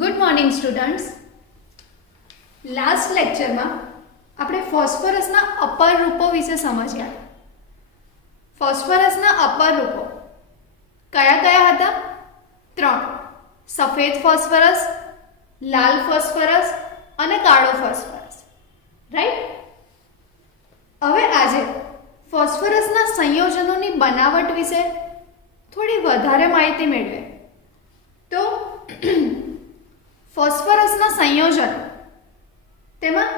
Good morning students. Last લેક્ચરમાં આપણે ફોસ્ફરસના upper રૂપો વિશે સમજ્યા. ફોસ્ફરસના અપર રૂપો કયા કયા હતા? 3: સફેદ ફોસ્ફરસ, લાલ ફોસ્ફરસ અને કાળો ફોસ્ફરસ. રાઈટ? હવે આજે ફોસ્ફરસના સંયોજનોની બનાવટ વિશે થોડી વધારે માહિતી મેળવીએ. તો ફોસ્ફરસના સંયોજન, તેમાં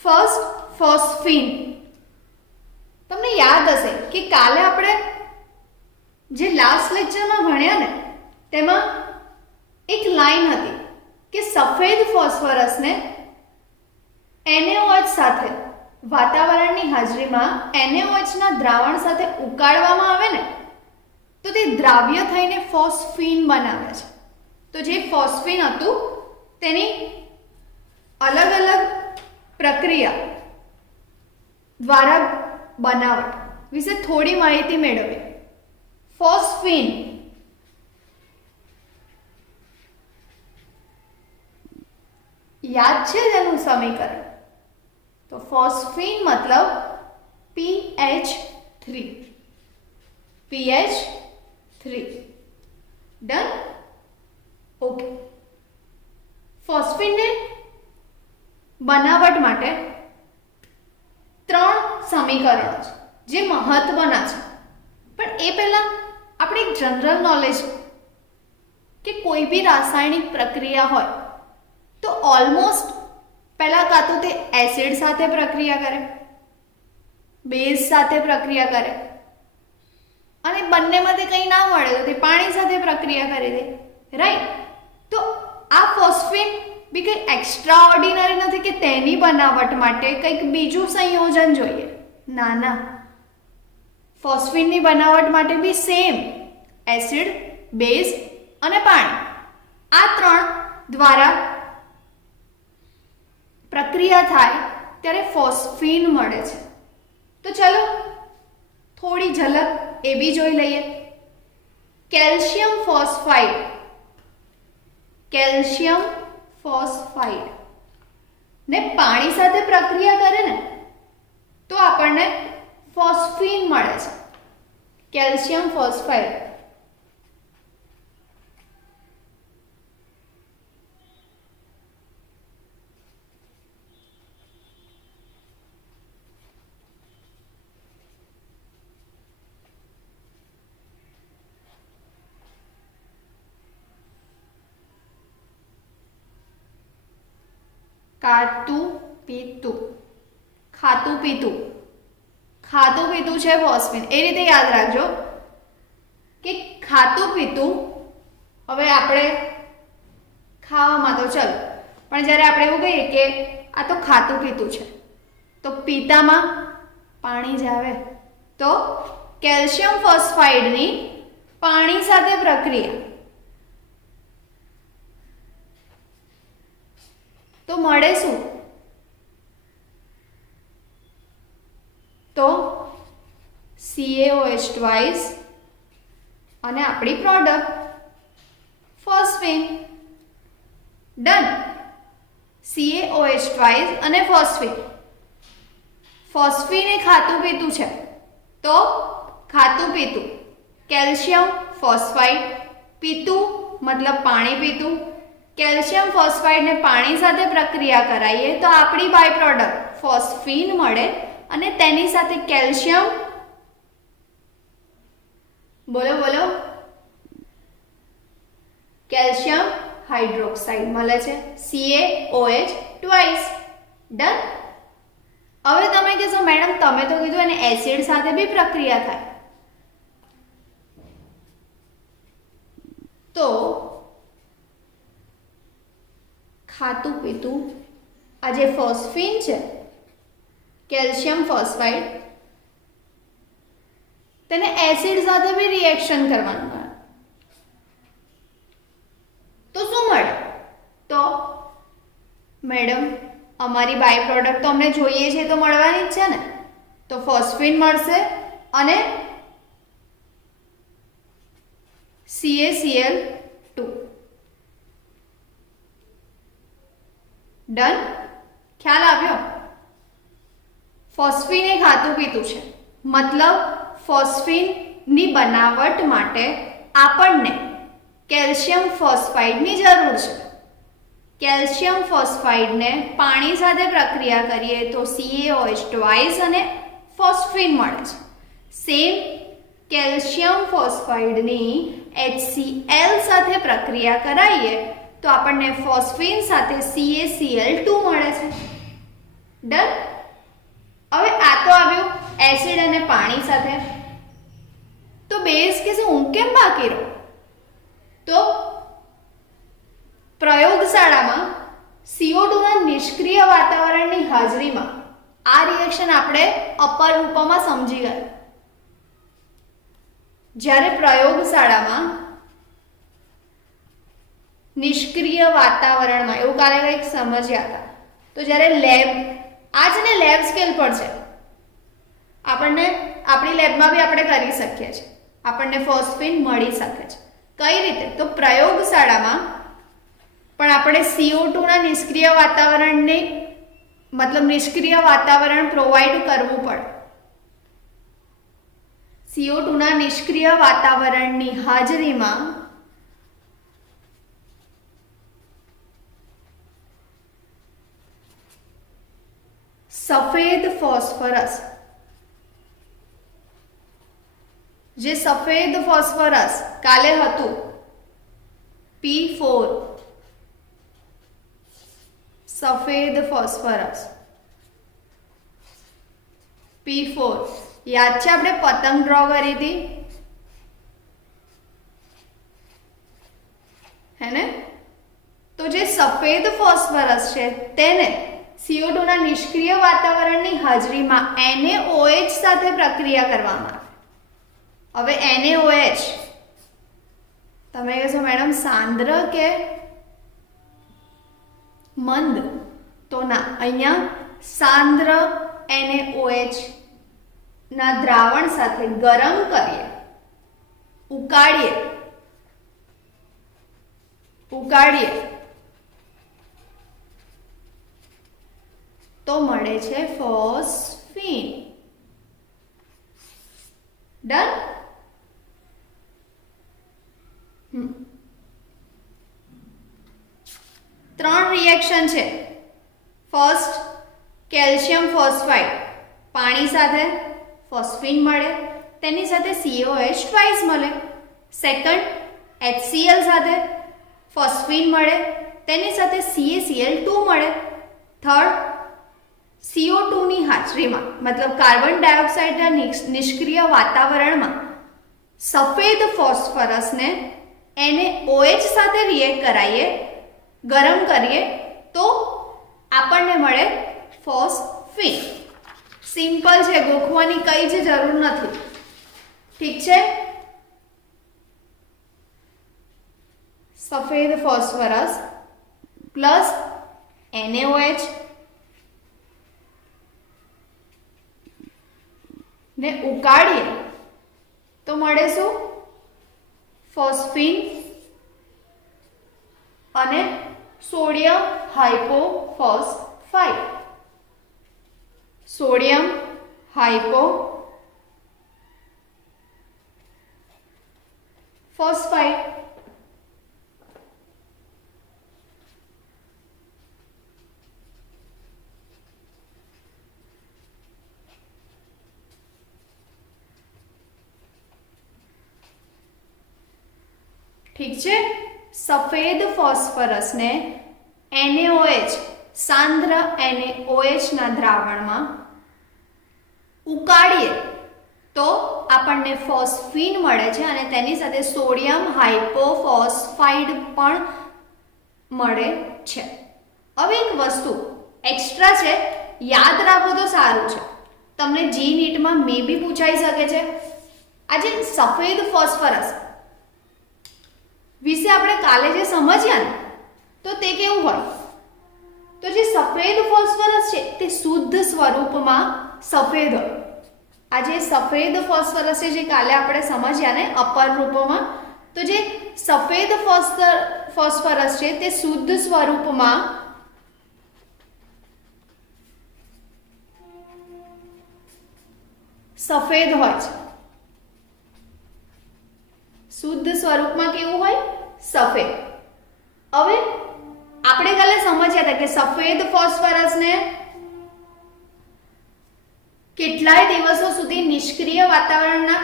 ફર્સ્ટ ફોસ્ફીન. તમને યાદ હશે કે કાલે આપણે જે લાસ્ટ લેક્ચરમાં ભણ્યા ને તેમાં એક લાઈન હતી કે સફેદ ફોસ્ફરસને NaOH સાથે વાતાવરણની હાજરીમાં NaOHના દ્રાવણ સાથે ઉકાળવામાં આવે ને તો તે દ્રાવ્ય થઈને ફોસ્ફીન બનાવે છે. તો જે ફોસ્ફીન હતું તેની અલગ અલગ પ્રક્રિયા દ્વારા બનાવટ વિશે થોડી માહિતી મેળવીએ. ફોસ્ફીન યાદ છે તેનું સમીકરણ? તો ફોસ્ફીન મતલબ PH3. ડન? ઓકે. ફોસ્ફીનને બનાવટ માટે 3 સમીકરણો છે જે મહત્વના છે. પણ એ પહેલા આપણે એક જનરલ નોલેજ કે કોઈ બી રાસાયણિક પ્રક્રિયા હોય તો ઓલમોસ્ટ પહેલા કાં તો તે એસિડ સાથે પ્રક્રિયા કરે, બેઝ સાથે પ્રક્રિયા કરે, અને બંનેમાંથી કંઈ ના મળે તો તે પાણી સાથે પ્રક્રિયા કરી દે. રાઈટ? તો આ ફોસ્ફીન બી કંઈ એક્સ્ટ્રા ઓર્ડિનરી નથી કે તેની બનાવટ માટે કંઈક બીજું સંયોજન જોઈએ. ના ના, ફોસ્ફીનની બનાવટ માટે બી સેમ એસિડ, બેઝ અને પાણી, આ 3 દ્વારા પ્રક્રિયા થાય ત્યારે ફોસ્ફીન મળે છે. તો ચલો થોડી ઝલક એ બી જોઈ લઈએ. કેલ્શિયમ ફોસ્ફાઇડ ને પાણી સાથે પ્રક્રિયા કરે ને તો આપણને ફોસ્ફીન મળે છે. કેલ્શિયમ ફોસ્ફાઇડ ખાતું પીતું છે ફોસ્ફીન. એ રીતે યાદ રાખજો કે ખાતું પીતું, હવે આપણે ખાવામાં તો ચલો, પણ જ્યારે આપણે એવું કહીએ કે આ તો ખાતું પીતું છે તો પીતામાં પાણી જ આવે. તો કેલ્શિયમ ફોસ્ફાઇડની પાણી સાથે પ્રક્રિયા તો મળે શું? તો CaOH ટ્વાઇસ અને આપણી product phosphine. Done? CaOH twice અને ફોસ્ફીન. ફોસ્ફીન એ ખાતું પીતું છે તો ખાતું પીતું કેલ્શિયમ ફોસ્ફાઇડ, પીતું મતલબ પાણી પીતું, કેલ્શિયમ ફોસ્ફાઇડને પાણી સાથે પ્રક્રિયા કરાવીએ તો આપણી બાય પ્રોડક્ટ ફોસ્ફીન મળે અને તેની સાથે કેલ્શિયમ, બોલો કેલ્શિયમ હાઇડ્રોક્સાઇડ મળે છે, CaOH ટ્વાઇસ. ડન? હવે તમે કહેશો મેડમ તમે તો કીધું એને એસિડ સાથે બી પ્રક્રિયા થાય. તો ખાતું પીતું આ જે ફોસ્ફીન છે, કેલ્શિયમ ફોસ્ફાઇડ, તેને એસિડ સાથે બી રિએક્શન કરવાનું હોય તો શું મળે? તો મેડમ અમારી બાય પ્રોડક્ટ તો અમને જોઈએ છે તો મળવાની જ છે ને. તો ફોસ્ફીન મળશે અને CaCl2. ડન? ખ્યાલ આવ્યો? ફોસ્ફીન એ ખાતું પીતું છે, મતલબ ફોસ્ફીનની બનાવટ માટે આપણને કેલ્શિયમ ફોસ્ફાઇડની જરૂર છે. કેલ્શિયમ ફોસ્ફાઇડને પાણી સાથે પ્રક્રિયા કરીએ તો CaOH ટ્વાઇસ અને ફોસ્ફીન મળે છે. સેમ કેલ્શિયમ ફોસ્ફાઇડની HCl સાથે પ્રક્રિયા કરાવીએ તો આપણને ફોસ્ફીન સાથે CaCl2 મળે છે. ડન? હવે આ તો આવ્યું એસિડ અને પાણી સાથે. તો બેઝ કે હું કેમ બાકી રહું? તો પ્રયોગશાળામાં CO2 ના નિષ્ક્રિય વાતાવરણની હાજરીમાં આ રિએક્શન આપણે અપર રૂપમાં સમજી ગયા. જ્યારે પ્રયોગશાળામાં નિષ્ક્રિય વાતાવરણમાં એવું કાલે કંઈક સમજ્યા હતા, તો જ્યારે આ છે ને લેબ સ્કેલ પર છે, આપણને આપણી લેબમાં બી આપણે કરી શકીએ છીએ, આપણને ફોસ્ફીન મળી શકે છે. કઈ રીતે? તો પ્રયોગશાળામાં પણ આપણે CO2 ના નિષ્ક્રિય વાતાવરણને મતલબ નિષ્ક્રિય વાતાવરણ પ્રોવાઈડ કરવું પડે. CO2 ના નિષ્ક્રિય વાતાવરણની હાજરીમાં સફેદ ફોસ્ફરસ, જે સફેદ ફોસ્ફરસ કાલે હતું P4, સફેદ ફોસ્ફરસ P4 યાદ છે? આપણે પતંગ ડ્રો કરી હતી, હે ને? તો જે સફેદ ફોસ્ફરસ છે તેને CO2 ના નિષ્ક્રિય વાતાવરણની હાજરીમાં NaOH સાથે પ્રક્રિયા કરવામાં આવે. હવે NaOH તમે કહેશો મેડમ સાંદ્ર કે મંદ? તો ના, અહીંયા સાંદ્ર NaOH ના દ્રાવણ સાથે ગરમ કરીએ, ઉકાળીએ તો મળે છે ફોસ્ફીન. ડન? ત્રણ રિએક્શન છે. ફર્સ્ટ, કેલ્શિયમ ફોસ્ફાઇડ પાણી સાથે ફોસ્ફીન મળે, તેની સાથે CaOH ટ્વાઇસ મળે. સેકન્ડ, HCl સાથે ફોસ્ફીન મળે, તેની સાથે CaCl2 મળે. થર્ડ, CO2 ની હાજરીમાં મતલબ કાર્બન ડાયોક્સાઇડના નિષ્ક્રિય વાતાવરણમાં સફેદ ફોસ્ફરસને NaOH સાથે રિએક્ટ કરાવીએ, ગરમ કરીએ તો આપણને મળે ફોસ્ફીન. સિમ્પલ છે, ગોખવાની કઈ જ જરૂર નથી. ઠીક છે? સફેદ ફોસ્ફરસ પ્લસ NaOH ને ઉકાળીએ તો મળે શું? ફોસ્ફીન અને સોડિયમ હાઇપોફોસ્ફાઇડ. સોડિયમ હાઇપોફોસ્ફાઇડ. ઠીક છે? સફેદ ફોસ્ફરસને NaOH સાંદ્ર NaOH ના દ્રાવણમાં ઉકાળીએ તો આપણને ફોસ્ફીન મળે છે અને તેની સાથે સોડિયમ હાઇપોફોસ્ફાઇડ પણ મળે છે. હવે એક વસ્તુ એક્સ્ટ્રા છે, યાદ રાખો તો સારું છે. તમને જી નીટમાં મે બી પૂછાઈ શકે છે. આજે સફેદ ફોસ્ફરસ વિશે આપણે કાલે જે સમજ્યા ને, તો તે કેવું હોય? તો જે સફેદ ફોસ્ફરસ છે તે શુદ્ધ સ્વરૂપમાં સફેદ હોય. આ જે સફેદ ફોસ્ફરસ છે જે કાલે આપણે સમજ્યા ને અપર રૂપમાં, તો જે સફેદ ફોસ્ફરસ છે તે શુદ્ધ સ્વરૂપમાં સફેદ હોય છે, શુદ્ધ સ્વરૂપમાં કેવું હોય? સફેદ. હવે આપણે કાલે સમજ્યા હતા કે સફેદ ફોસ્ફરસને કેટલાય દિવસો સુધી નિષ્ક્રિય વાતાવરણના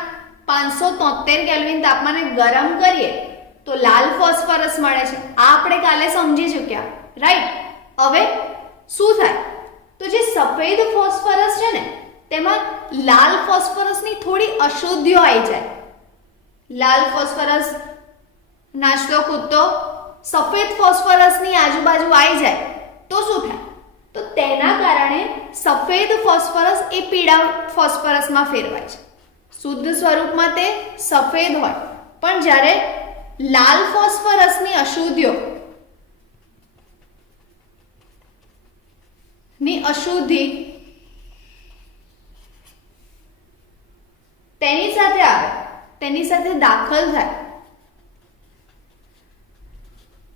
573 કેલ્વિન તાપમાને ગરમ કરીએ તો લાલ ફોસ્ફરસ મળે છે. આ આપણે કાલે સમજી ચૂક્યા, રાઈટ? હવે શું થાય? તો જે સફેદ ફોસ્ફરસ છે ને તેમાં લાલ ફોસ્ફરસની થોડી અશુદ્ધિઓ આવી જાય. લાલ ફોસ્ફરસ નાચતો કૂદતો સફેદ ફોસ્ફરસની આજુબાજુ આવી જાય તો શું થાય? તો તેના કારણે સફેદ ફોસ્ફરસ એ પીળા ફોસ્ફરસમાં ફેરવાય છે. શુદ્ધ સ્વરૂપમાં તે સફેદ હોય, પણ જ્યારે લાલ ફોસ્ફરસની અશુદ્ધિઓ ની અશુદ્ધિ તેની સાથે આવે, તેની સાથે દાખલ થાય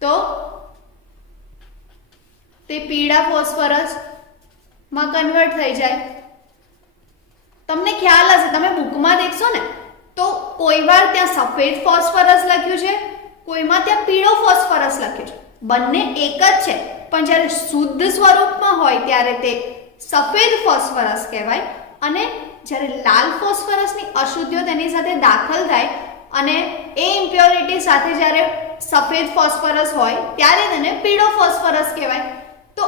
તો તે પીળા ફોસ્ફરસ માં કન્વર્ટ થઈ જાય. તમને ખ્યાલ હશે, તમે બુકમાં દેખશો ને તો કોઈ વાર ત્યાં સફેદ ફોસ્ફરસ લખ્યું છે, કોઈમાં ત્યાં પીળો ફોસ્ફરસ લખ્યું છે. બંને એક જ છે, પણ જ્યારે શુદ્ધ સ્વરૂપમાં હોય ત્યારે તે સફેદ ફોસ્ફરસ કહેવાય, અને જ્યારે લાલ ફોસ્ફરસની અશુદ્ધિઓ તેની સાથે દાખલ થાય અને એ ઇમ્પ્યોરિટી સાથે જ્યારે સફેદ ફોસ્ફરસ હોય ત્યારે તેને પીળો ફોસ્ફરસ કહેવાય. તો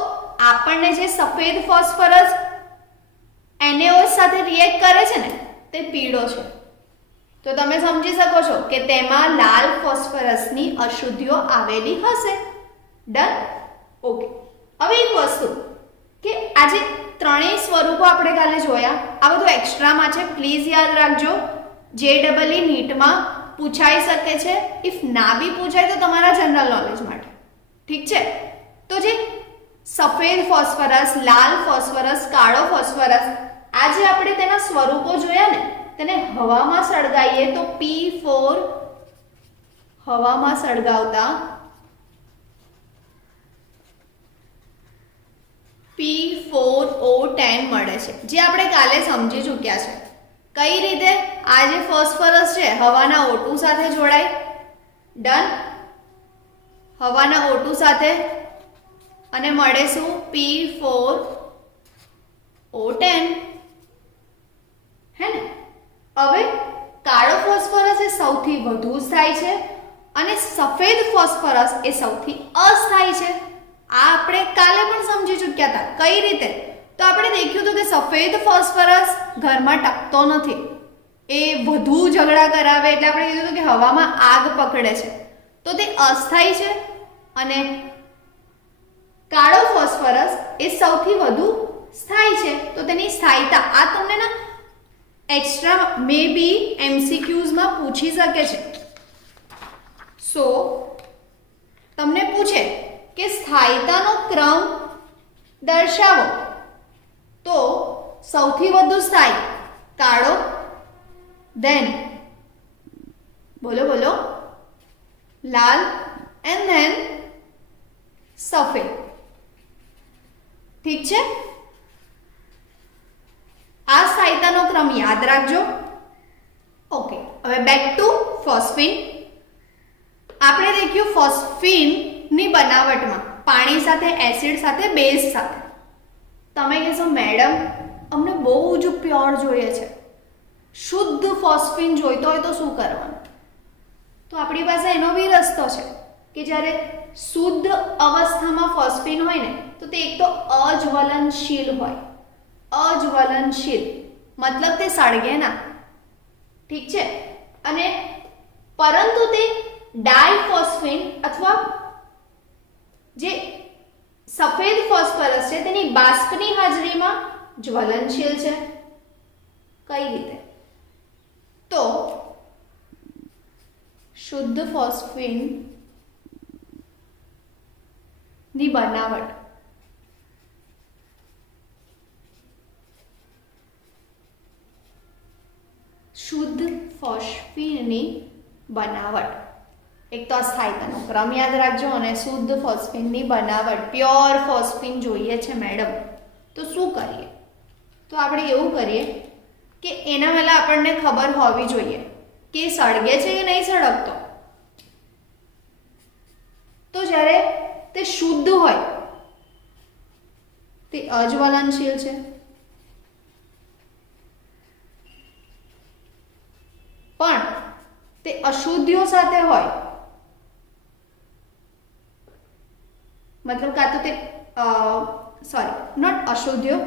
આપણને જે સફેદ ફોસ્ફરસ NaOH સાથે રિએક્ટ કરે છે ને તે પીળો છે. તો તમે સમજી શકો છો કે તેમાં લાલ ફોસ્ફરસની અશુદ્ધિઓ આવેલી હશે. ડન? ઓકે. હવે એક વસ્તુ કે આજે ત્રણેય સ્વરૂપો આપણે કાલે જોયા, આ બધું એક્સ્ટ્રામાં છે, પ્લીઝ યાદ રાખજો. JEE નીટમાં પૂછાઈ શકે છે, ઇફ ના બી પૂછાય તો તમારા જનરલ નોલેજ માટે. ઠીક છે? તો જે સફેદ ફોસ્ફરસ, લાલ ફોસ્ફરસ, કાળો ફોસ્ફરસ, આજે આપણે તેના સ્વરૂપો જોયા ને, તેને હવામાં સળગાવીએ તો P4 હવામાં સળગાવતા P4O10 મળે છે, જે આપણે કાલે સમજી ચૂક્યા છે. કઈ રીતે? આ જે ફોસ્ફરસ છે હવાના O2 સાથે જોડાય. ડન? હવાના O2 સાથે અને મળે શું? P4O10. હે ને? હવે કાળો ફોસ્ફરસ એ સૌથી વધુ સ્થાયી છે અને સફેદ ફોસ્ફરસ એ સૌથી અસ્થાયી છે. આ આપણે કાલે પણ સમજી ચૂક્યા હતા. કઈ રીતે? તો આપણે દેખ્યું હતું કે સફેદ ફોસ્ફરસ ઘરમાં ટકતો નથી, એ વધુ ઝઘડા કરાવે, એટલે આપણે કીધું હતું કે હવામાં આગ પકડે છે, તો તે અસ્થાયી છે. અને કાળો ફોસ્ફરસ એ સૌથી વધુ સ્થાયી છે, તો તેની સ્થાયીતા આ તમને ના એક્સ્ટ્રા મે બી MCQs માં પૂછી શકે છે. સો તમને પૂછે કે સ્થાયીતાનો ક્રમ દર્શાવો, તો સૌથી વધુ સ્થાયી કાળો, ધેન બોલો બોલો લાલ, એન્ડ ધેન સફેદ. ઠીક છે? આ સ્થાયીતાનો ક્રમ યાદ રાખજો. ઓકે, હવે બેક ટુ ફોસ્ફીન. આપણે દેખ્યું ફોસ્ફીન ની બનાવટમાં પાણી સાથે, એસિડ સાથે, બેઝ સાથે. તમે કહેશો મેડમ અમને બહુ જ પ્યોર જોઈએ છે, શુદ્ધ ફોસ્ફીન જોઈતો હોય તો શું કરવાનું? તો આપણી પાસે એનો બી રસ્તો છે કે જ્યારે શુદ્ધ અવસ્થામાં ફોસ્ફીન હોય ને તો તે એક તો અજ્વલનશીલ હોય. અજ્વલનશીલ મતલબ તે સળગે ના. ઠીક છે? અને પરંતુ તે ડાયફોસ્ફીન અથવા જે સફેદ ફોસ્ફરસ છે તેની બાષ્પની હાજરીમાં જ્વલનશીલ છે. કઈ રીતે? તો શુદ્ધ ફોસ્ફીન ની બનાવટ શુદ્ધ ફોસ્ફીનની બનાવટ, એક તો સ્થાયીતાનો ક્રમ યાદ રાખજો, અને શુદ્ધ ફોસ્ફીનની બનાવટ, પ્યોર ફોસ્ફીન જોઈએ છે મેડમ, તો શું કરીએ? તો આપણે એવું કરીએ કે એના પહેલાં આપણને ખબર હોવી જોઈએ કે એ સળગે છે કે નહીં સળગતો. તો જ્યારે તે શુદ્ધ હોય તે અજ્વલનશીલ છે. પણ તે અશુદ્ધિઓ સાથે હોય, મતલબ કાં તો તે નોટ અશુદ્ધિઓ,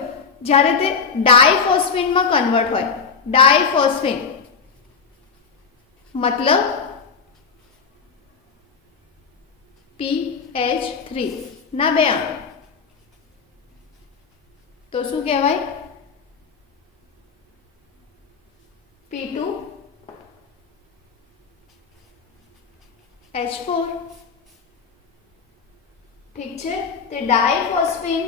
જ્યારે તે ડાયફોસ્ફીનમાં કન્વર્ટ હોય, ડાયફોસ્ફીન મતલબ PH3 ના 2 અણુ, તો શું કહેવાય? P2H4. ઠીક છે. તે ડાયફોસ્ફીન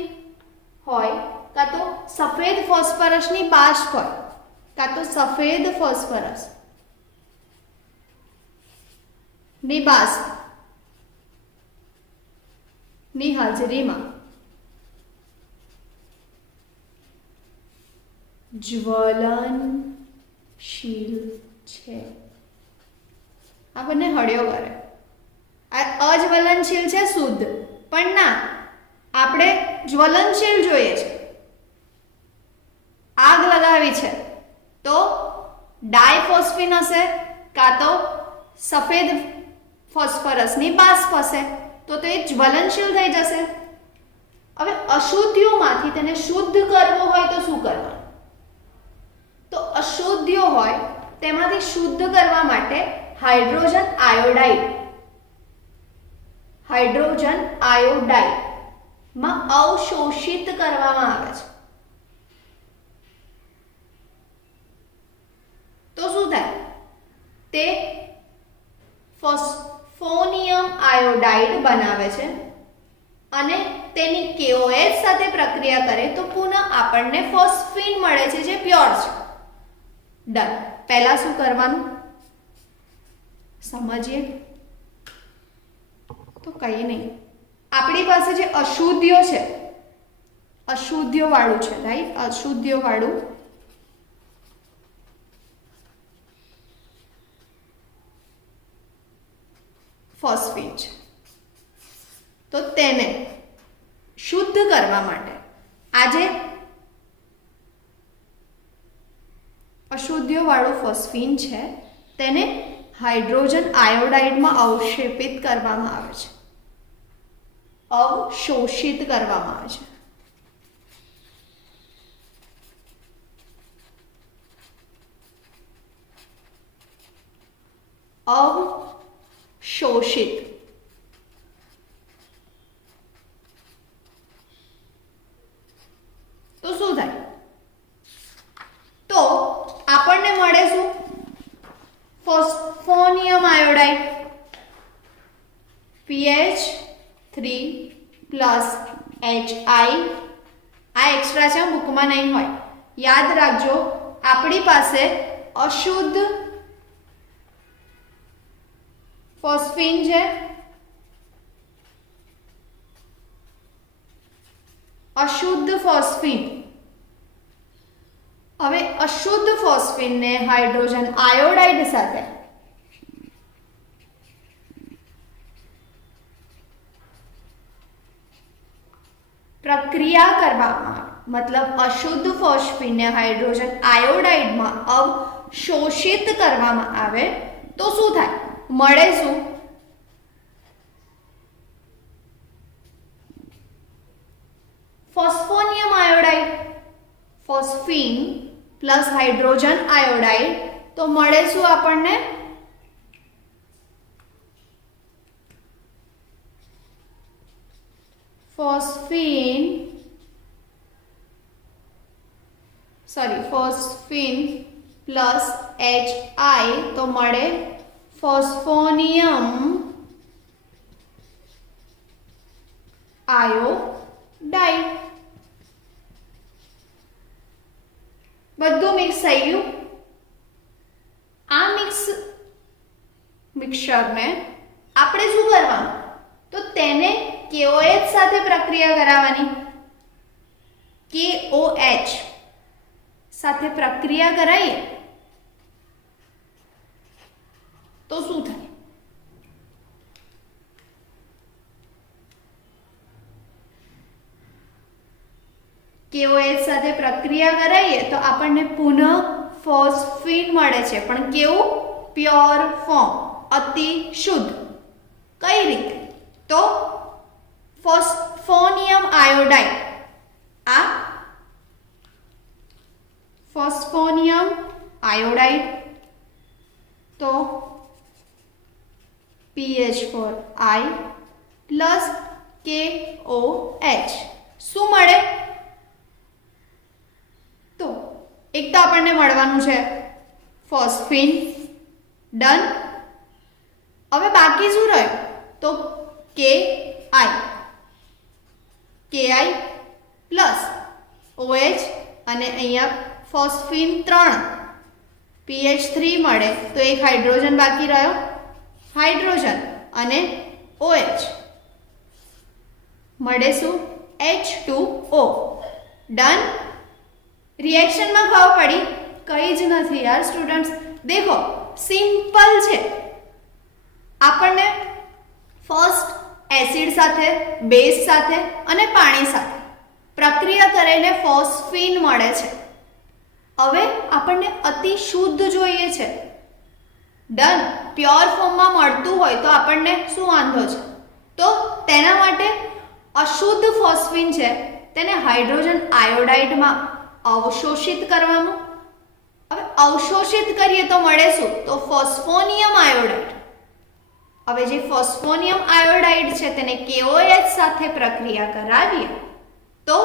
હોય, કાં તો સફેદ ફોસ્ફરસની બાષ્પ હોય, કાં તો સફેદ ફોસ્ફરસ ની બાષ્પ ની હાજરીમાં જ્વલનશીલ છે. આ બંને હળિયો કરે. આ અજ્વલનશીલ છે શુદ્ધ, પણ ના, આપણે જ્વલનશીલ જોઈએ છે, આગ લગાવી છે, તો ડાયફોસ્ફીન હશે કાં તો સફેદ ફોસ્ફરસની બાષ્પ હશે, તો તે જ્વલનશીલ થઈ જશે. હવે અશુદ્ધિઓમાંથી તેને શુદ્ધ કરવો હોય તો શું કરવાનું? તો અશુદ્ધિઓ હોય તેમાંથી શુદ્ધ કરવા માટે હાઇડ્રોજન આયોડાઇડ માં અવશોષિત કરવામાં આવે છે. તો શું થાય? તે ફોસ્ફોનિયમ આયોડાઇડ બનાવે છે અને તેની KOH સાથે પ્રક્રિયા કરે તો પુનઃ આપણને ફોસ્ફીન મળે છે, જે પ્યોર છે. ડન. પહેલા શું કરવાનું સમજીએ. તો કંઈ નહીં, આપણી પાસે જે અશુદ્ધિઓ છે, અશુદ્ધિઓ વાળું છે, રાઈટ, અશુદ્ધિઓ વાળું ફોસ્ફીન છે. તો તેને શુદ્ધ કરવા માટે આજે અશુદ્ધિઓ વાળું ફોસ્ફીન છે તેને હાઇડ્રોજન આયોડાઇડમાં અવક્ષેપિત કરવામાં આવે છે, અવશોષિત કરવામાં આવે છે. અવશોષિત. તો શું થાય? તો આપણને મળે શું? Phosphonium iodide PH3 plus HI. આ એક્સ્ટ્રા છે, બુકમાં નહીં હોય, યાદ રાખજો. આપણી પાસે અશુદ્ધ ફોસ્ફીન છે, અશુદ્ધ ફોસ્ફીન. હવે અશુદ્ધ ફોસ્ફીનને હાઇડ્રોજન આયોડાઇડ સાથે પ્રક્રિયા કરવામાં, મતલબ અશુદ્ધ ફોસ્ફીનને હાઇડ્રોજન આયોડાઇડમાં અવશોષિત કરવામાં આવે તો શું થાય? મળે શું? Phosphonium iodide, phosphine plus hydrogen iodide, તો મળે શું આપણને? ફોસ્ફીન પ્લસ HI, તો મળે ફોસ્ફોનિયમ આયોડાઇડ. બધું મિક્સ થઈ ગયું. આ મિક્સચરને આપણે શું કરવાનું? તો તેને KOH સાથે પ્રક્રિયા કરાવવાની. KOH સાથે પ્રક્રિયા કરાવીએ તો શું થાય? KOH સાથે પ્રક્રિયા કરાવીએ તો આપણને પુનઃ ફોસ્ફીન મળે છે, પણ કેવું? પ્યોર ફોર્મ, અતિ શુદ્ધ. કઈ રીતે? તો ફોસ્ફોનિયમ આયોડાઇડ, આ ફોસ્ફોનિયમ આયોડાઇડ, તો PH4I પ્લસ KOH શું મળે? તો એક તો આપણને મળવાનું છે ફોસ્ફીન. ડન. હવે બાકી શું રહ્યું? તો KI પ્લસ OH અને અહીંયા ફોસ્ફીન 3 PH3 મળે તો એક હાઇડ્રોજન બાકી રહ્યો, હાઇડ્રોજન અને OH મળે શું? H2O. ડન. રિએક્શનમાં ખબર પડી? કઈ જ નથી યાર સ્ટુડન્ટ્સ. દેખો સિમ્પલ છે. આપણને ફર્સ્ટ એસિડ સાથે, બેઝ સાથે અને પાણી સાથે પ્રક્રિયા કરીને ફોસ્ફીન મળે છે. હવે આપણને અતિ શુદ્ધ જોઈએ છે. ડન. પ્યોર ફોર્મમાં મળતું હોય તો આપણને શું વાંધો છે? તો તેના માટે અશુદ્ધ ફોસ્ફીન છે તેને હાઇડ્રોજન આયોડાઇડમાં અવશોષિત કરવાનું. હવે અવશોષિત કરીએ તો મળે શું? તો ફોસ્ફોનિયમ આયોડાઇડ. હવે જે ફોસ્ફોનિયમ આયોડાઇડ છે તેને KOH સાથે પ્રક્રિયા કરાવીએ તો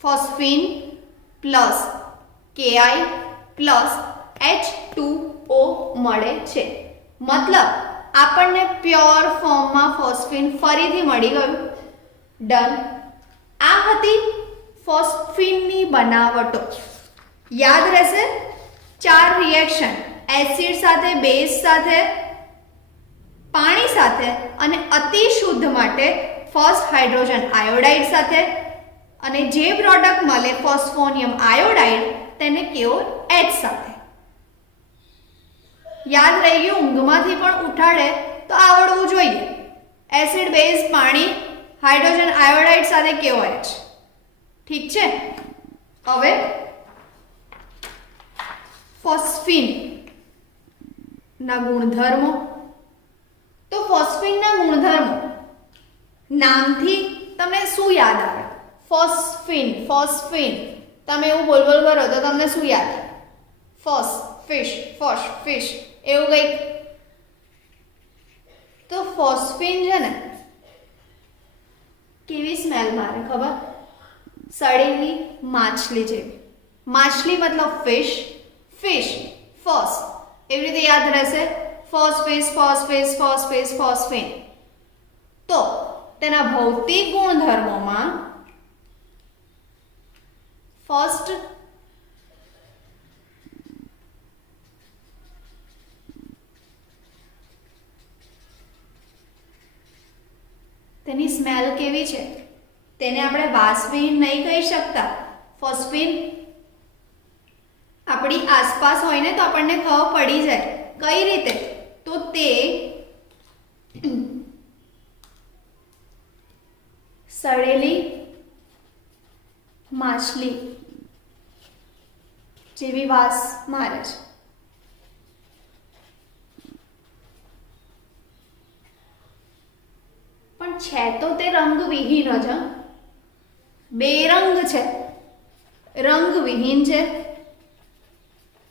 phosphine plus KI plus H2O મળે છે. મતલબ આપણને પ્યોર ફોર્મમાં ફોસ્ફીન ફરીથી મળી ગયું. ડન. આ હતી ફોસ્ફીનની બનાવટો. યાદ રહેશે? 4 રિએક્શન, એસિડ સાથે, બેઝ સાથે, પાણી સાથે અને અતિ શુદ્ધ માટે ફર્સ્ટ હાઇડ્રોજન આયોડાઇડ સાથે, અને જે પ્રોડક્ટ મળે ફોસ્ફોનિયમ આયોડાઇડ તેને KOH સાથે. યાદ રહી ગયું? ઊંઘમાંથી પણ ઉઠાડે તો આવડવું જોઈએ. એસિડ, બેઝ, પાણી, હાઇડ્રોજન આયોડાઇડ સાથે KOH. ઠીક છે. હવે ફોસ્ફીન ના ગુણધર્મો. તો ફોસ્ફીનના ગુણધર્મો નામથી તમને શું યાદ આવે? Phosphine, phosphine. તમે એવું બોલ બોલ કરો તો તમને શું યાદ આવે? ફોસ, ફિશ, ફોશ, ફિશ, એવું કંઈક. તો ફોસ્ફીન છે ને કેવી સ્મેલ મારે ખબર? સળેલી માછલી જેવી. માછલી મતલબ ફિશ, ફિશ ફોસ, એવી રીતે યાદ રહેશે. ફોસ્ફેસ, ફોસ્ફેસ, ફોસ્ફેસ, ફોસ્ફીન. તો તેના ભૌતિક ગુણધર્મોમાં ફર્સ્ટ તેની સ્મેલ કેવી છે? તેને આપણે વાસવિહીન નહીં કહી શકતા. ફોસ્ફીન આપણી આસપાસ હોય ને તો આપણને ખબર પડી જાય. કઈ રીતે? તો તે સડેલી માછલી જેવી વાસ મારે છે. પણ છે તો તે રંગવિહીન જ. બેરંગ છે, રંગવિહીન છે.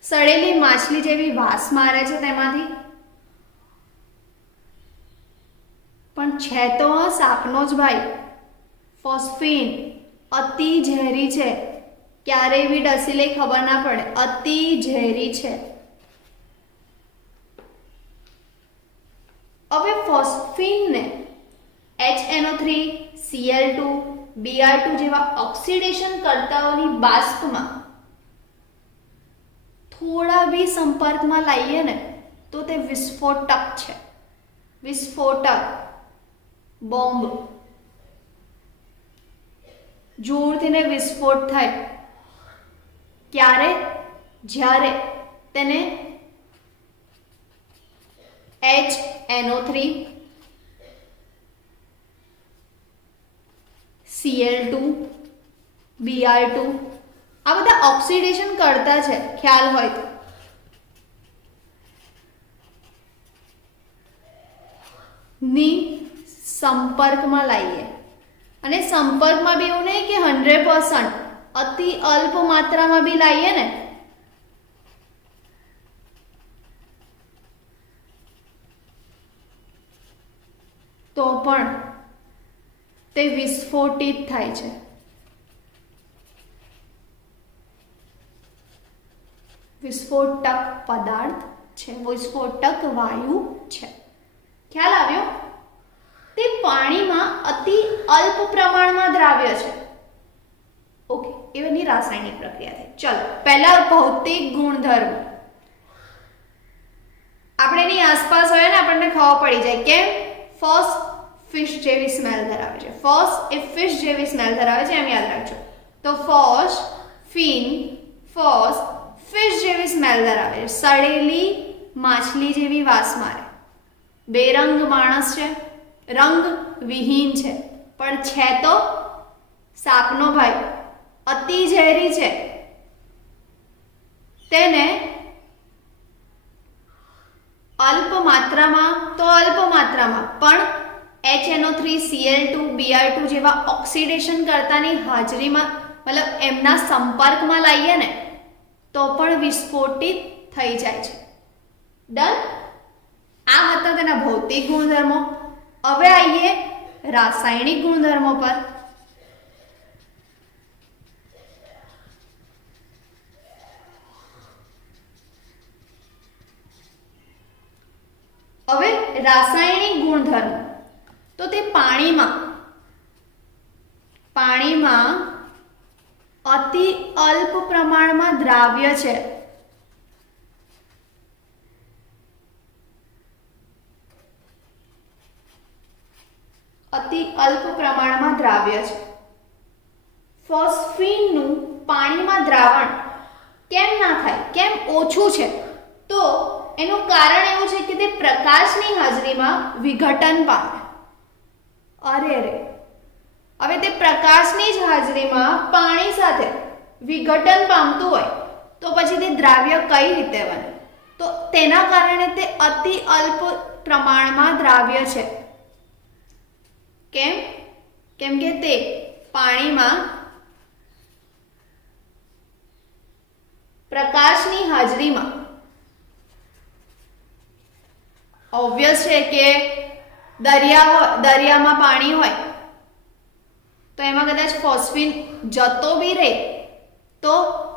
સડેલી માછલી જેવી વાસ મારે છે તેમાંથી. પણ છે તો સાપનો જ ભાઈ. ફોસ્ફીન અતિ ઝેરી છે. ક્યારેય બી ડસી લે ખબર ના પડે. અતિ ઝેરી છે. હવે ફોસ્ફીનને HNO3, Cl2, Br2 જેવા ઓક્સિડેશન કરતાઓની બાષ્પમાં થોડા બી સંપર્કમાં લાવીએ ને તો તે વિસ્ફોટક છે. વિસ્ફોટક, બોમ્બ. જોરથી ને વિસ્ફોટ થાય ક્યારે? જ્યારે તેને HNO3 Cl2 Br2 આ બધા ઓક્સિડેશન કરતા છે, ખ્યાલ હોય તો. ની સંપર્કમાં લાવીએ, અને સંપર્કમાં બી એવું નહીં કે 100%, અતિ અલ્પ માત્રામાં બી લાવીએ ને તો પણ તે વિસ્ફોટિત થાય છે. વિસ્ફોટક પદાર્થ છે, વિસ્ફોટક વાયુ છે. ખ્યાલ આવ્યો? તે પાણીમાં અતિ અલ્પ પ્રમાણમાં દ્રાવ્ય છે. ઓકે, એની રાસાયણિક પ્રક્રિયા થઈ. ચલો, પહેલા ભૌતિક ગુણધર્મ. આપણે એની આસપાસ હોય ને આપણને ખબર પડી જાય. કેમ? ફર્સ્ટ ફિશ જેવી સ્મેલ ધરાવે છે. ફર્સ્ટ એ ફિશ જેવી સ્મેલ ધરાવે છે, એમ યાદ રાખજો. તો ફર્સ્ટ ફિન, ફર્સ્ટ ફિશ જેવી સ્મેલ ધરાવે છે. સડેલી માછલી જેવી વાસ મારે. બેરંગ માણસ છે, રંગ વિહીન છે, પણ છે તો સાપનો ભાઈ. અતિ ઝેરી છે, તેને અલ્પ માત્રામાં તો અલ્પ માત્રામાં પણ HNO3 Cl2 Br2 જેવા ઓક્સિડેશન કરતાની હાજરીમાં, મતલબ એમના સંપર્કમાં લાવીએ ને તો પણ વિસ્ફોટિત થઈ જાય છે. ડન? આ હતા તેના ભૌતિક ગુણધર્મો. હવે આવીએ રાસાયણિક ગુણધર્મો પર. હવે રાસાયણિક ગુણધર્મ તો તે પાણીમાં અતિ અલ્પ પ્રમાણમાં દ્રાવ્ય છે. અતિ અલ્પ પ્રમાણમાં દ્રાવ્ય છે. ફોસ્ફીનનું પાણીમાં દ્રાવણ કેમ ના થાય? કેમ ઓછું છે? તો એનું કારણ એવું છે કે તે પ્રકાશની હાજરીમાં વિઘટન પામે. અરે રે, હવે તે પ્રકાશની જ હાજરીમાં પાણી સાથે વિઘટન પામતું હોય તો પછી તે દ્રાવ્ય કઈ રીતે બને? તો તેના કારણે તે અતિ અલ્પ પ્રમાણમાં દ્રાવ્ય છે. કેમ? કેમ કે તે પાણીમાં પ્રકાશની હાજરીમાં, ઓબ્વિયસ છે કે દરિયામાં પાણી હોય તો એમાં કદાચ ફોસ્ફીન જતો બી રહે તો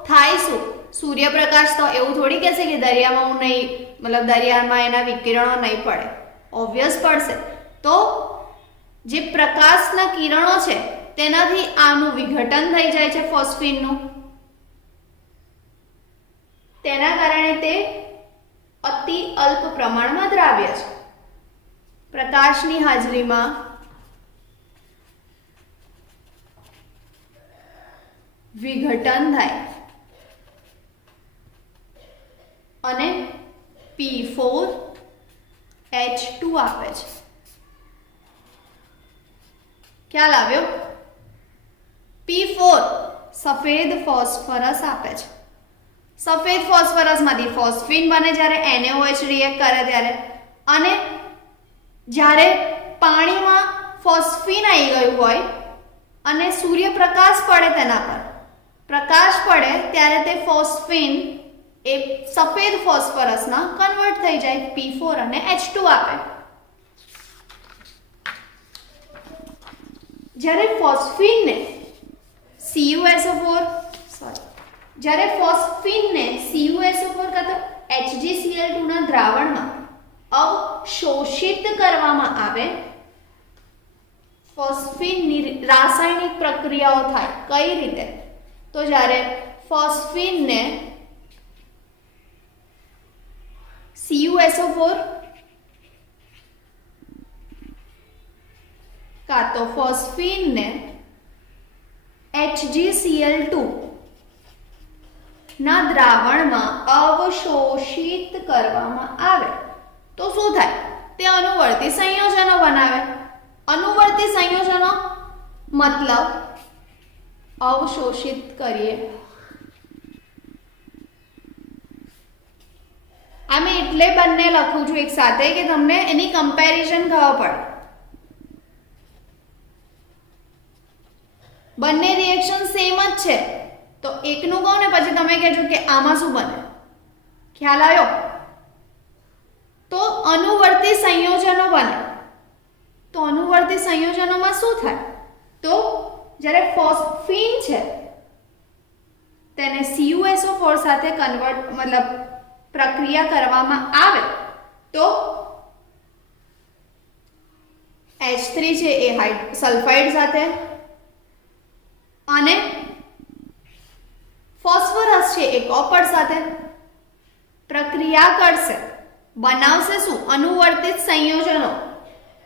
થાય શું? સૂર્યપ્રકાશ તો એવું થોડી કહેશે કે દરિયામાં હું નહીં, મતલબ દરિયામાં એના વિકિરણો નહીં પડે. ઓબ્વિયસ પડશે. તો જે પ્રકાશના કિરણો છે તેનાથી આનું વિઘટન થઈ જાય છે ફોસ્ફીનનું. તેના કારણે તે અતિ અલ્પ પ્રમાણમાં દ્રાવ્ય છે. પ્રકાશની હાજરીમાં વિઘટન થાય અને P4H2 આપે છે. ખ્યાલ આવ્યો? P4 સફેદ ફોસ્ફરસ આપે છે. સફેદ ફોસ્ફરસમાંથી ફોસ્ફીન બને જ્યારે NaOH રિએક્ટ કરે ત્યારે, અને જ્યારે પાણીમાં ફોસ્ફીન આવી ગયું હોય અને સૂર્યપ્રકાશ પડે તેના પર, પ્રકાશ પડે ત્યારે તે ફોસ્ફીન એ સફેદ ફોસ્ફરસમાં કન્વર્ટ થઈ જાય, P4 અને H2 આપે. જ્યારે ફોસ્ફીનને CuSO4 કાં તો HgCl2 ના દ્રાવણમાં અવશોષિત કરવામાં આવે, ફોસ્ફીનની રાસાયણિક પ્રક્રિયાઓ થાય. કઈ રીતે? તો જ્યારે ફોસ્ફીનને CuSO4 કાં તો ફોસ્ફીનને HgCl2 ના દ્રાવણમાં અવશોષિત કરવામાં આવે તો શું થાય? તે અનુવર્તી સંયોજનો બનાવે. અનુવર્તી સંયોજનો મતલબ અવશોષિત કરીએ. આમે એટલે બંને લખું છું એક સાથે કે તમને એની કમ્પેરિઝન ખબર પડે. બંને રિએક્શન સેમ જ છે તો એકનું કહો ને પછી તમે કહેજો કે આમાં શું બને. ખ્યાલ આવ્યો? તો અનુવર્તી સંયોજનો બને. તો અનુવર્તી સંયોજનોમાં શું થાય? તો જ્યારે ફોસ્ફીન છે તેને CuSO4 સાથે કન્વર્ટ મતલબ પ્રક્રિયા કરવામાં આવે તો H3 છે એ સલ્ફાઇડ સાથે અને ફોસ્ફરસ છે એ કોપર સાથે પ્રક્રિયા કરશે. બનાવશે શું? અનુવર્તિત સંયોજનો.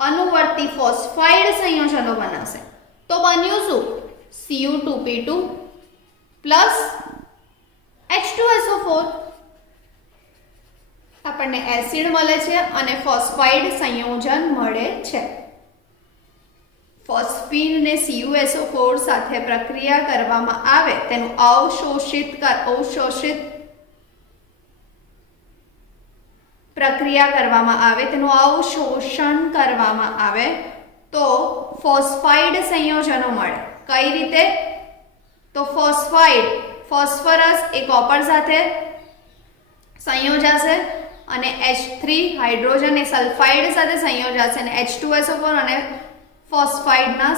અનુવર્તી ફોસ્ફાઇડ સંયોજનો બનાવશે. તો બન્યું શું? Cu2P2 plus H2SO4. આપણને એસિડ મળે છે અને ફોસ્ફાઇડ સંયોજન મળે છે. ફોસ્ફીન ને CuSO4 સાથે પ્રક્રિયા કરવામાં આવે તેનું અવશોષિત પ્રક્રિયા કરવામાં આવે તેનું અવશોષણ કરવામાં આવે તો ફોસ્ફાઇડ સંયોજનો મળે. કઈ રીતે? તો ફોસ્ફરસ એ કોપર સાથે સંયોજાશે અને H3 હાઇડ્રોજન એ સલ્ફાઇડ સાથે સંયોજાશે અને H2SO4 અને ફોસ્ફાઇડના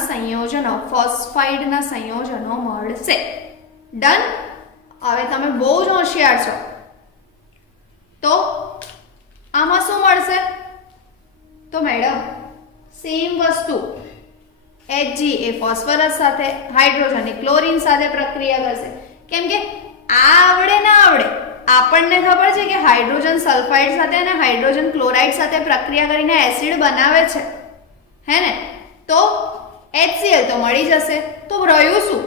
સંયોજનો મળશે. ડન. હવે તમે બહુ જ હોશિયાર છો તો આમાં શું મળશે? તો મેડમ સેમ વસ્તુ Hg એ ફોસ્ફરસ સાથે હાઇડ્રોજન એ ક્લોરીન સાથે પ્રક્રિયા કરશે. કેમ કે આ આવડે ના આવડે, આપણને ખબર છે કે હાઇડ્રોજન સલ્ફાઇડ સાથે અને હાઇડ્રોજન ક્લોરાઇડ સાથે પ્રક્રિયા કરીને એસિડ બનાવે છે, હે ને? તો HCl તો મળી જશે. તો રહ્યું શું?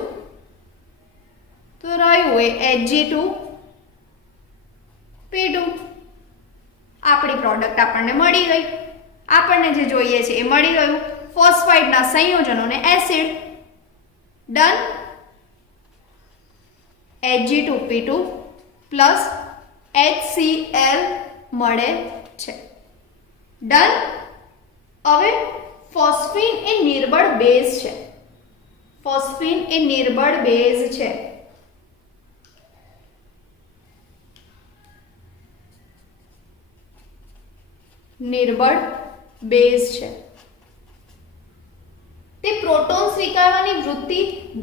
તો રહ્યું એ Hg2P2. આપણી પ્રોડક્ટ આપણને મળી ગઈ. આપણને જે જોઈએ છે એ મળી ગયું. ફોસ્ફાઇડના સંયોજનોને acid. Done. Hg2P2 plus HCl મળે છે. ડન. હવે ફોસ્ફીન એ નિર્બળ બેઝ છે. ફોસ્ફીન એ નિર્બળ બેઝ છે. નિર્બળ બેઝ છે. તે પ્રોટોન સ્વીકારવાની વૃત્તિ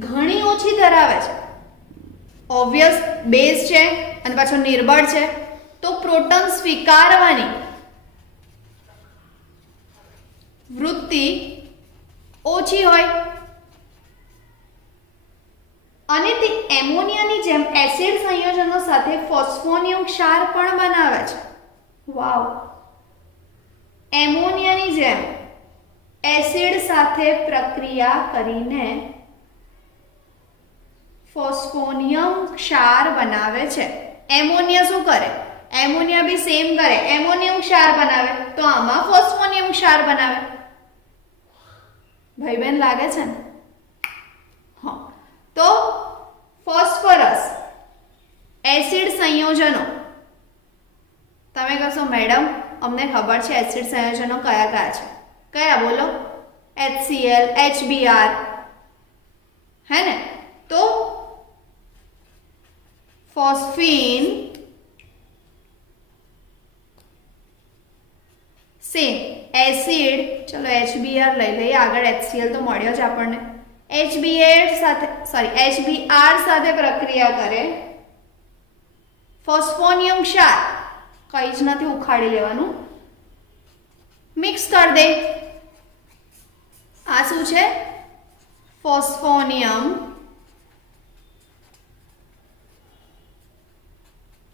ઘણી ઓછી ધરાવે છે. ઓબ્વિયસ બેઝ છે અને પાછો નિર્બળ છે તો પ્રોટોન સ્વીકારવાની વૃત્તિ ઓછી હોય અને તે એમોનિયાની જેમ એસિડ સંયોજનો સાથે ફોસ્ફોનિયમ ક્ષાર પણ બનાવે છે. વાવ. એમોનિયાની જેમ એસિડ સાથે પ્રક્રિયા કરીને ફોસ્ફોનિયમ ક્ષાર બનાવે છે. એમોનિયા શું કરે? એમોનિયા બી સેમ કરે, એમોનિયમ ક્ષાર બનાવે તો આમાં ફોસ્ફોનિયમ ક્ષાર બનાવે. ભાઈ બહેન લાગે છે ને? હા. તો ફોસ્ફરસ એસિડ સંયોજનો. તમે કહેશો મેડમ અમને ખબર છે એસિડ સંયોજનો કયા કયા છે. કયા બોલો? HCl, HBr, હે ને? તો ફોસ્ફીન સેમ એસિડ. ચલો HBr લઈ લઈએ આગળ. HCl તો મળ્યો જ આપણને. HBr સાથે પ્રક્રિયા કરે ફોસ્ફોનિયમ ક્ષાર. કઈ જ નથી, ઉખાડી લેવાનું, મિક્સ કરી દે. આ શું છે? ફોસ્ફોનિયમ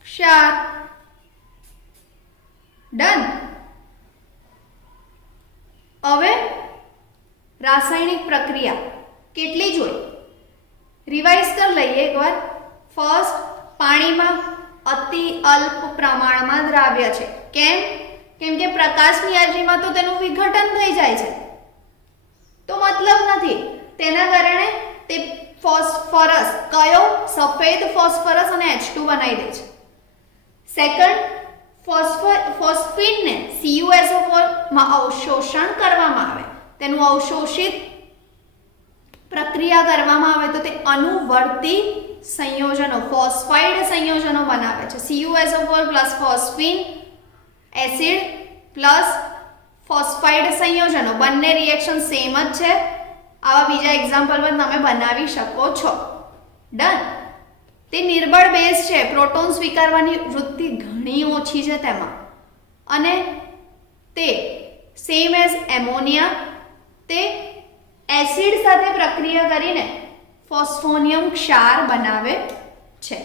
ક્ષાર. ડન. હવે રાસાયણિક પ્રક્રિયા કેટલી જોઈ? રિવાઇઝ કરી લઈએ એકવાર. ફર્સ્ટ, પાણીમાં અતિ અલ્પ પ્રમાણમાં દ્રાવ્ય છે. કેમ કે પ્રકાશની હાજરીમાં તો તેનું વિઘટન થઈ જાય છે, તો મતલબ નથી. તેના કારણે તે ફોસ્ફરસ, કયો? સફેદ ફોસ્ફરસ અને H2 બનાવી દે છે. સેકન્ડ, ફોસ્ફીનને CuSO4 માં અવશોષણ કરવામાં આવે, તેનું અવશોષિત પ્રક્રિયા કરવામાં આવે તો તે અનુવર્તી સંયોજનો, ફોસ્ફાઇડ સંયોજનો બનાવે છે. CuSO4 plus phosphine acid plus phosphide સંયોજનો, બંને રિએક્શન સેમ જ છે. આવા બીજા એક્ઝામ્પલ પર તમે બનાવી શકો છો. ડન. તે નિર્બળ બેઝ છે, પ્રોટોન સ્વીકારવાની વૃત્તિ ઘણી ઓછી છે તેમાં, અને તે સેમ એઝ એમોનિયા, તે એસિડ સાથે પ્રક્રિયા કરીને ફોસ્ફોનિયમ ક્ષાર બનાવે છે.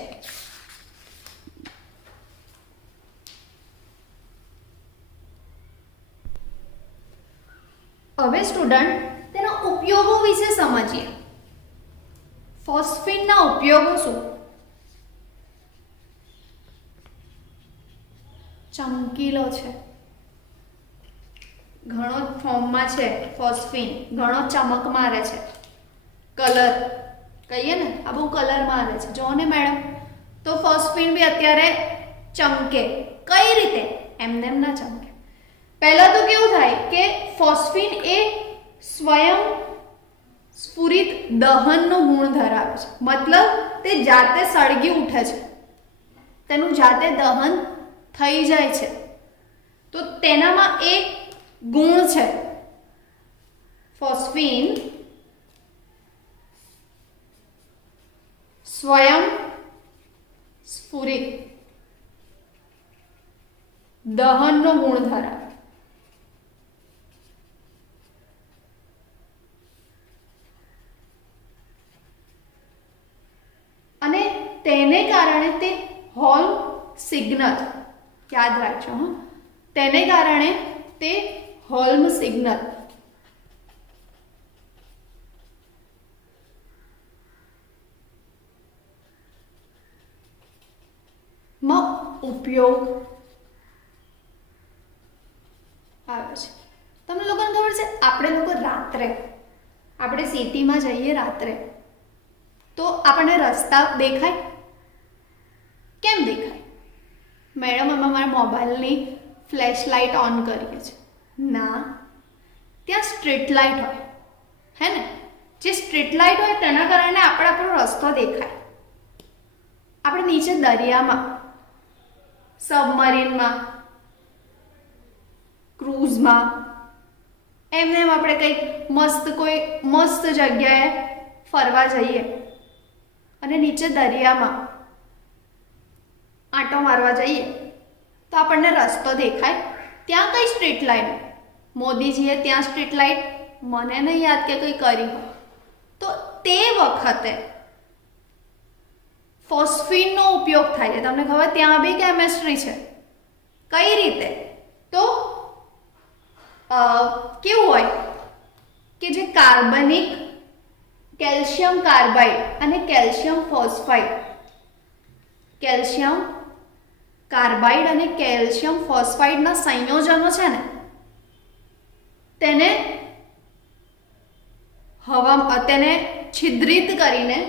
હવે સ્ટુડન્ટ તેના ઉપયોગો વિશે સમજીએ. ફોસ્ફીનના ઉપયોગો શું? ચમકીલો છે, ઘણો ફોર્મમાં છે ફોસ્ફીન, ઘણો ચમક મારે છે. કલર કહીએ ને, આ બહુ કલર મારે છે, જો ને મેડમ. તો ફોસ્ફીન બી અત્યારે ચમકે. કઈ રીતે? એમને એમ ના ચમકે. પહેલા તો કેવું થાય કે ફોસ્ફીન એ સ્વયં સ્ફુરિત દહનનો ગુણ ધરાવે છે, મતલબ તે જાતે સળગી ઉઠે છે, તેનું જાતે દહન થઈ જાય છે. તો તેનામાં એક ગુણ છે, ફોસ્ફીન સ્વયં સ્ફુરિત દહનનો ગુણ ધરાવે. અને તેને કારણે તે હોલ સિગ્નલ, યાદ રાખજો હા, તેને કારણે તે હોલ્મ સિગ્નલ માં ઉપયોગ આવે છે. તમને લોકોને ખબર છે, આપણે લોકો રાત્રે, આપણે સિટીમાં જઈએ રાત્રે તો આપણને રસ્તા દેખાય? કેમ દેખાય? મેડમ અમે મારા મોબાઈલની ફ્લેશ લાઇટ ઓન કરીએ છીએ. ના, ત્યાં સ્ટ્રીટ લાઇટ હોય, હે ને? જે સ્ટ્રીટ લાઇટ હોય તેના કારણે આપણો રસ્તો દેખાય. આપણે નીચે દરિયામાં, સબમરીનમાં, ક્રૂઝમાં, એમને એમ આપણે કંઈક કોઈ મસ્ત જગ્યાએ ફરવા જઈએ અને નીચે દરિયામાં આંટો મારવા જઈએ તો આપણને રસ્તો દેખાય. ત્યાં કઈ સ્ટ્રીટ લાઇટ? મોદીજીએ ત્યાં સ્ટ્રીટ લાઇટ મને નહીં યાદ કે કંઈ કરી હોય. તો તે વખતે ફોસ્ફીનનો ઉપયોગ થાય છે. તમને ખબર, ત્યાં બી કેમેસ્ટ્રી છે. કઈ રીતે? તો કેવું હોય કે જે કાર્બનિક કેલ્શિયમ કાર્બાઇડ અને કેલ્શિયમ ફોસ્ફાઇડ, કેલ્શિયમ કાર્બાઇડ અને કેલ્શિયમ ફોસ્ફાઇડના સંયોજનો છે ને, તેને તેને છિદ્રિત કરીને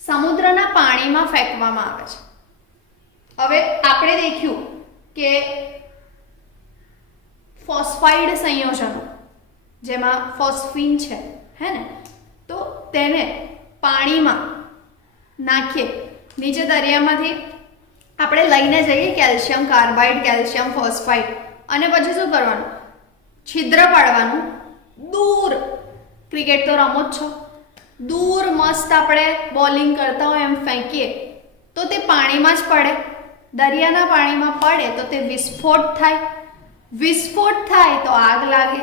સમુદ્રના પાણીમાં ફેંકવામાં આવે છે. હવે આપણે દેખ્યું કે ફોસ્ફાઇડ સંયોજનો જેમાં ફોસ્ફીન છે, હે ને, તો તેને પાણીમાં નાખીએ, નીચે દરિયામાંથી આપણે લઈને જઈએ કેલ્શિયમ કાર્બાઇડ, કેલ્શિયમ ફોસ્ફાઇડ, અને પછી શું કરવાનું? છિદ્ર પાડવાનું. દૂર, ક્રિકેટ તો રમો જ છો, દૂર મસ્ત આપણે બોલિંગ કરતા હોય એમ ફેંકીએ તો તે પાણીમાં જ પડે. દરિયાના પાણીમાં પડે તો તે વિસ્ફોટ થાય. વિસ્ફોટ થાય તો આગ લાગે.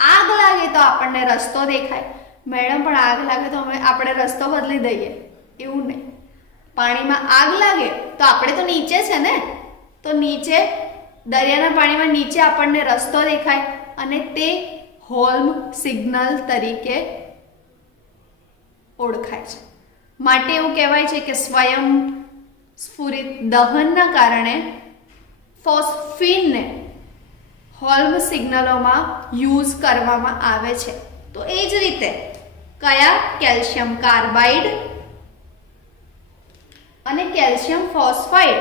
આગ લાગે તો આપણને રસ્તો દેખાય. મેડમ પણ આગ લાગે તો આપણે રસ્તો બદલી દઈએ? એવું નહીં. પાણીમાં આગ લાગે તો આપણે તો નીચે છે ને, તો નીચે દરિયાના પાણીમાં નીચે આપણને રસ્તો દેખાય અને તે હોલ્મ સિગ્નલ તરીકે ઓળખાય છે. માટે એવું કહેવાય છે કે સ્વયં સ્ફુરિત દહનના કારણે ફોસ્ફીનને હોલ્મ સિગ્નલોમાં યુઝ કરવામાં આવે છે. તો એ જ રીતે કયા કેલ્શિયમ કાર્બાઇડ અને કેલ્શિયમ ફોસ્ફાઇડ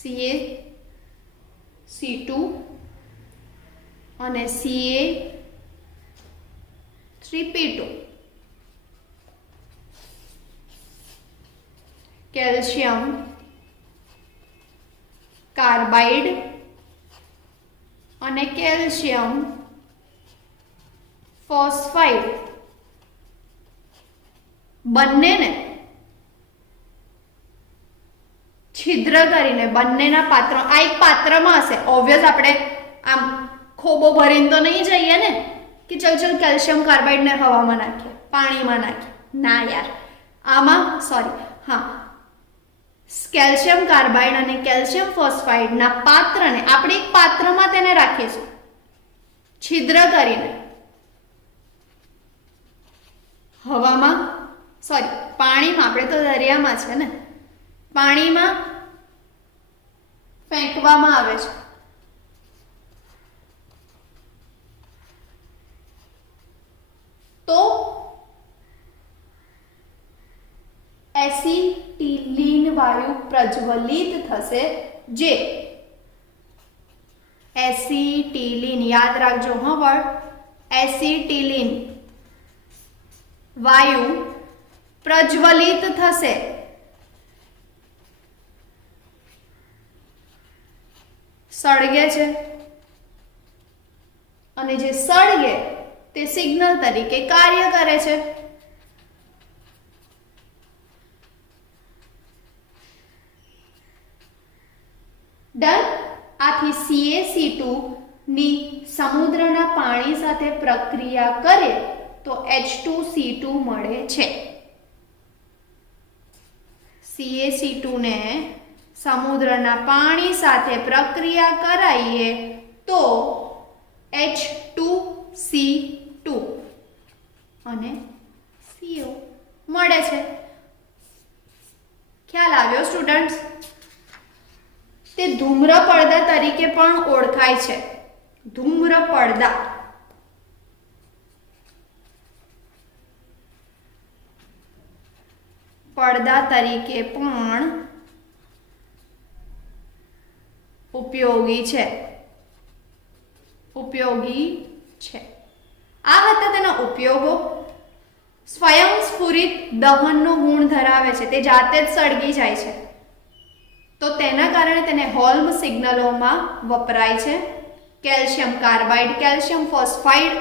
CaC2 અને Ca3P2 કેલ્શિયમ કાર્બાઇડ અને કેલ્શિયમ ફોસ્ફાઇડ બંનેને છિદ્ર કરીને બંનેના પાત્ર, આ એક પાત્રમાં હશે ઓબ્વિયસ, આપણે આમ ખોબો ભરીને તો નહીં જઈએ ને કે ચલ કેલ્શિયમ કાર્બાઇડને હવામાં નાખીએ, પાણીમાં નાખીએ, ના યાર. આમાં હા, કેલ્શિયમ કાર્બાઇડ અને કેલ્શિયમ ફોસ્ફાઇડના પાત્રને આપણે એક પાત્રમાં તેને રાખીશું છિદ્ર કરીને હવામાં, પાણીમાં, આપણે તો દરિયામાં છે ને, પાણીમાં ફેંકવામાં આવે છે. તો એસિટિલીન વાયુ પ્રજ્વલિત થશે, જે એસિટિલીન, યાદ રાખજો વર્ડ, એસિટિલીન વાયુ પ્રજ્વલિત થશે. સળગે છે અને જે સળગે તે સિગ્નલ તરીકે કાર્ય કરે છે. ડન. આથી CaC2 ની સમુદ્રના પાણી સાથે પ્રક્રિયા કરે તો H2C2 મળે છે. CaC2 ને સમુદ્રના પાણી સાથે પ્રક્રિયા કરાવીએ તો H2C2 અને CO મળે છે. ખ્યાલ આવ્યો સ્ટુડન્ટ્સ? તે ધૂમ્ર પડદા તરીકે પણ ઓળખાય છે. ધૂમ્ર પડદા, પડદા તરીકે પણ ઉપયોગી છે. આ હતા તેના ઉપયોગો. સ્વયંસ્ફુરિત દહનનો ગુણ ધરાવે છે, તે જાતે જ સળગી જાય છે, તો તેના કારણે તેને હોલ્મ સિગ્નલોમાં વપરાય છે. કેલ્શિયમ કાર્બાઇડ, કેલ્શિયમ ફોસ્ફાઇડ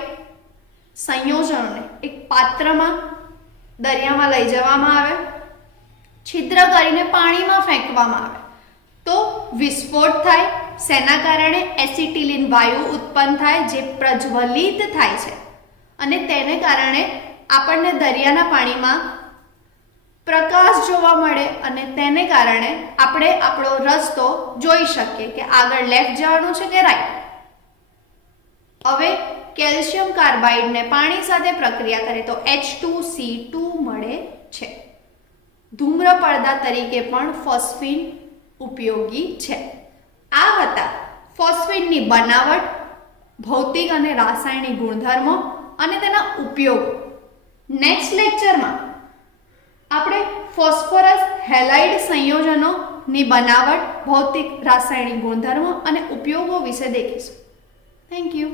સંયોજનોને એક પાત્રમાં દરિયામાં લઈ જવામાં આવે, છિદ્ર કરીને પાણીમાં ફેંકવામાં આવે તો વિસ્ફોટ થાય. શેના કારણે? એસિટિલીન વાયુ ઉત્પન્ન થાય, જે પ્રજ્વલિત થાય છે અને તેને કારણે આપણને દરિયાના પાણીમાં પ્રકાશ જોવા મળે અને તેને કારણે આપણે આપણો રસ્તો જોઈ શકીએ કે આગળ લેફ્ટ જવાનું છે કે રાઈટ. હવે કેલ્શિયમ કાર્બાઇડને પાણી સાથે પ્રક્રિયા કરે તો H2C2 મળે છે. ધૂમ્ર પડદા તરીકે પણ ફોસ્ફીન ઉપયોગી છે. આ હતા ફોસ્ફીનની બનાવટ, ભૌતિક અને રાસાયણિક ગુણધર્મો અને તેના ઉપયોગો. નેક્સ્ટ લેક્ચરમાં આપણે ફોસ્ફરસ હેલાઇડ સંયોજનોની બનાવટ, ભૌતિક રાસાયણિક ગુણધર્મો અને ઉપયોગો વિશે દેખીશું. Thank you.